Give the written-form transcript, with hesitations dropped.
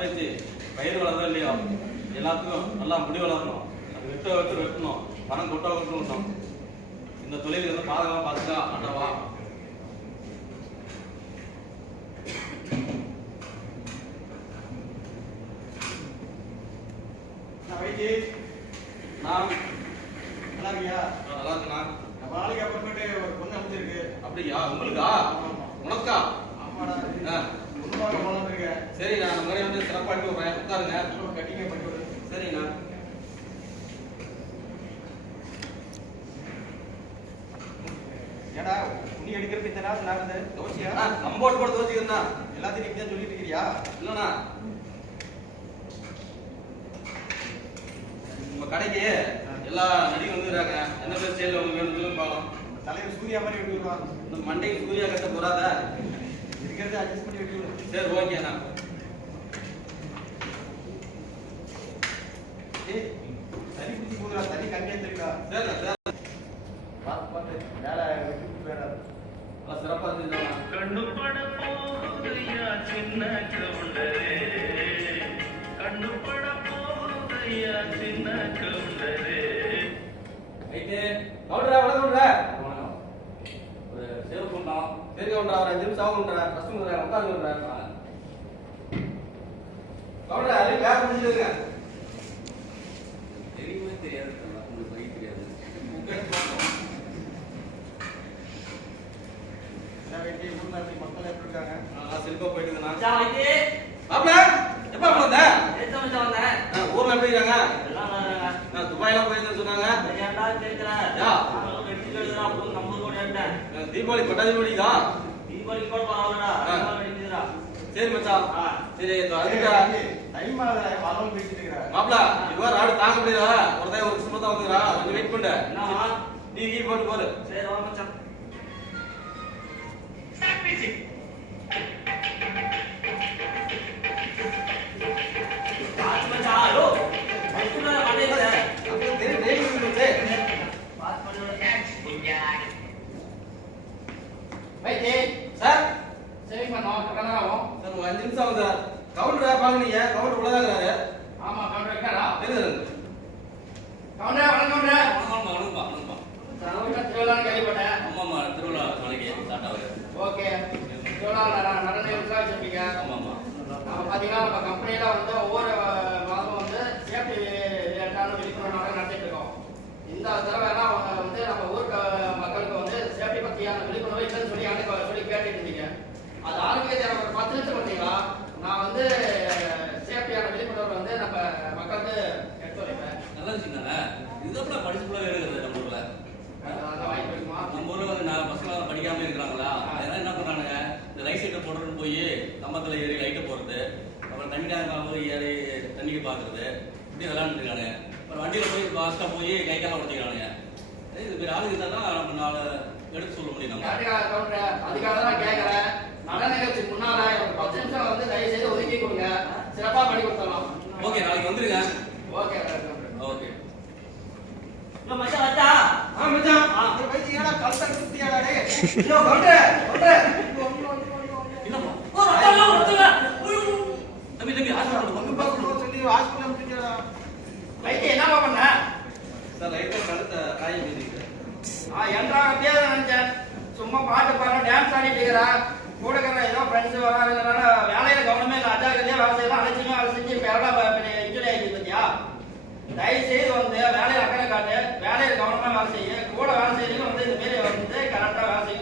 பேச்சு பயிர் வளர்றதோ இல்லையோ எல்லாத்துக்கும் நல்லா முடி வளரணும், அது வெட்டணும், பணம் கொட்டணும். இந்த தொழில் வந்து பாதகமா பார்த்துட்டா ஆண்டவா. நான் நல்லா இருக்கியா? நல்லா இருக்குண்ணா. நம்ம நாளைக்கு அப்புறமேட்டு ஒரு பொண்ணு அமைஞ்சிருக்கு. அப்படியா? உங்களுக்கா? உனக்கா? ஆமாடா. சரி, நான் அந்த மாதிரி வந்து சிறப்பாக எடுத்து விடுறேன். உட்காருங்க. கட்டிங்க பண்ணி விடு. சரிண்ணா. ஏடா துணி எடுக்கிறப்ப இந்த நேரத்தில் நடந்து தோச்சியா? கம்போர்ட் போட்டு தோச்சிக்கிறா. எல்லாத்தையும் நீங்க தான் சொல்லிட்டு இருக்கிறியா? இல்லைண்ணா, நம்ம கடைக்கு எல்லா நடிகை வந்துடுறாங்க. என்ன பேர் ஸ்டைலில் வந்து வேணும் பார்க்கலாம். தலைவர் சூர்யா மாதிரி வெட்டி விடுவாங்க. இந்த மண்டைக்கு சூர்யா கட்ட போறாத இருக்கிறத அட்ஜஸ்ட் பண்ணி வெட்டி விடு. சரி, ஓகேண்ணா. சரி குத்தி போதுடா, தண்ணி கம்மியாக தெரியுதா? சரிண்ணா, சரி. பார்த்து பார்த்து வேலை விட்டு போயிடாது. நல்லா சிறப்பாக இருந்துச்சுண்ணா. கண்ணு பட போகுதையா சின்ன கவுண்டரே, கண்ணு பட போகுதையா சின்ன கவுண்டரே. ரைட்டு கவுண்டரா, வணக்கம்டா. ஒரு சேவ் பண்ணோம். சரி கவுண்டரா, ஒரு 5 நிமிஷம் ஆகும்டா. கஸ்டமர் உட்காந்துடுறா. கவுண்டரா, அதையும் பேக் பண்ணிடுங்க. தெரியவே தெரியாது, உங்களுக்கு வழி தெரியாது. மக்கள் எப்படி இருக்காங்க? செல்பா போயிட்டு மாப்பிள எப்ப வந்த? ஊர்ல எப்படி இருக்காங்க? துபாயெல்லாம் போயிருந்தேன்னு சொன்னாங்க. தீபாவளி பட்டாதி போடிக்கா? சரி மச்சான், சரி மாப்பிள இதுவா ராடு தாங்க முடியல. ஒரு கிறிஸ்மஸ் தான் வந்துக்கிறா, கொஞ்சம் வெயிட் பண்ணு. நீ கீ போட்டு போரு. சரி மச்சான். சார் சேவிங் பண்ணோம். சார் ஒரு 5 நிமிஷம் ஆகும் சார். கவுண்டரா பாக்குறீங்க? கவுண்டர் உள்ளதாகிறாரு. ஆமா, கவுண்டர் இருக்காரா? கவுண்டர் வணக்கம். கவுண்டர் வணக்கம். திருவிழா கேள்விப்பட்டேன். ஆமாம்மா, திருவிழா நாளைக்கு ஸ்டார்ட் ஆகுது. ஓகே, திருவிழா நடன நிகழ்ச்சிலாம் வச்சிருப்பீங்க. ஆமாம்மா. பார்த்தீங்கன்னா நம்ம கம்பெனியில வந்து ஒவ்வொரு மாதமும் வந்து சேஃப்டி ரிலேட்டான விழிப்புணர்வு நடத்திட்டு இருக்கோம். இந்த தடவை வந்து நம்ம ஊர் மக்களுக்கு வந்து சேஃப்டி பற்றியான விழிப்புணர்வு இல்லைன்னு சொல்லி கேட்டுட்டு இருந்தீங்க. அது ஆரம்பிக்க ஒரு 10 நிமிஷம் பார்த்தீங்களா? நான் வந்து சேஃப்டியான விழிப்புணர்வு வந்து நம்ம மக்களுக்கு எடுத்து வைப்பேன். நல்லா இருந்துச்சுங்களா? இதுதான் படிச்சுக்குள்ள எடுக்கிறது நம்ம ஊர்ல. நம்ம ஊர்ல வந்து பசங்க படிக்காம இருக்கிறாங்களா, அதனால என்ன பண்றானுங்க, இந்த லைட் சைட்டை போடுறதுன்னு போய் கம்பத்துல ஏறி லைட்டை போடுறது, அப்புறம் தண்ணி டேங்க் போய் ஏறி தண்ணிக்கு பாக்குறது, இப்படி விளையாண்டு இருக்கானுங்க. அப்புறம் வண்டியில போய் பாஸ்டா போய் கை காலம் உடச்சிக்கிறானுங்க. இது பேர் ஆளுக்கு தான் நம்ம 4 எடுத்து சொல்ல முடியும். அதுக்காக தான் கேட்கறேன். நடன நிகழ்ச்சிக்கு முன்னால ஒரு 10 நிமிஷம் வந்து தயவு செய்து ஒதுக்கி கொடுங்க. சிறப்பா பண்ணி கொடுத்துடலாம். ஓகே, நாளைக்கு வந்துருங்க. Okay okay. மச்சான் வச்சா? மச்சான் இந்த பைத்தி ஏடா கல்சா குத்தியாடா டேய். ஐயோ கவுண்டரே இல்லப்பா. அதெல்லாம் விட்டுங்க. தம்பி ஹாஸ்பிடல் வந்து பாக்கணும் சொல்லி ஹாஸ்பிடல் விட்டுடா. லைட் என்னமா பண்ண? சார் லைட் கழுத்த காய் மீதிக்கு. என்றா அப்படியே நினைச்சேன். சும்மா பாட்டு பாடுற டான்ஸ் ஆடிட்டு இருக்கற. கூட கற ஏதோ ஃப்ரெண்ட்ஸ் வராங்கறனால வேலையில கவனமே இல்ல. அஜாக்கிரதையா வேலை செய்யலாம். வேலை செஞ்சு பேரடா இன்ஜுரி ஆயிடுச்சு பாத்தியா? தயவு செய்து வந்து வேலையை அக்கறை காட்டு. வேலையில கவனமா வேலை செய்ய. கூட வேலை செய்யறவங்க வந்து இந்த மாரி வந்து கரெக்டா வேலை செய்ய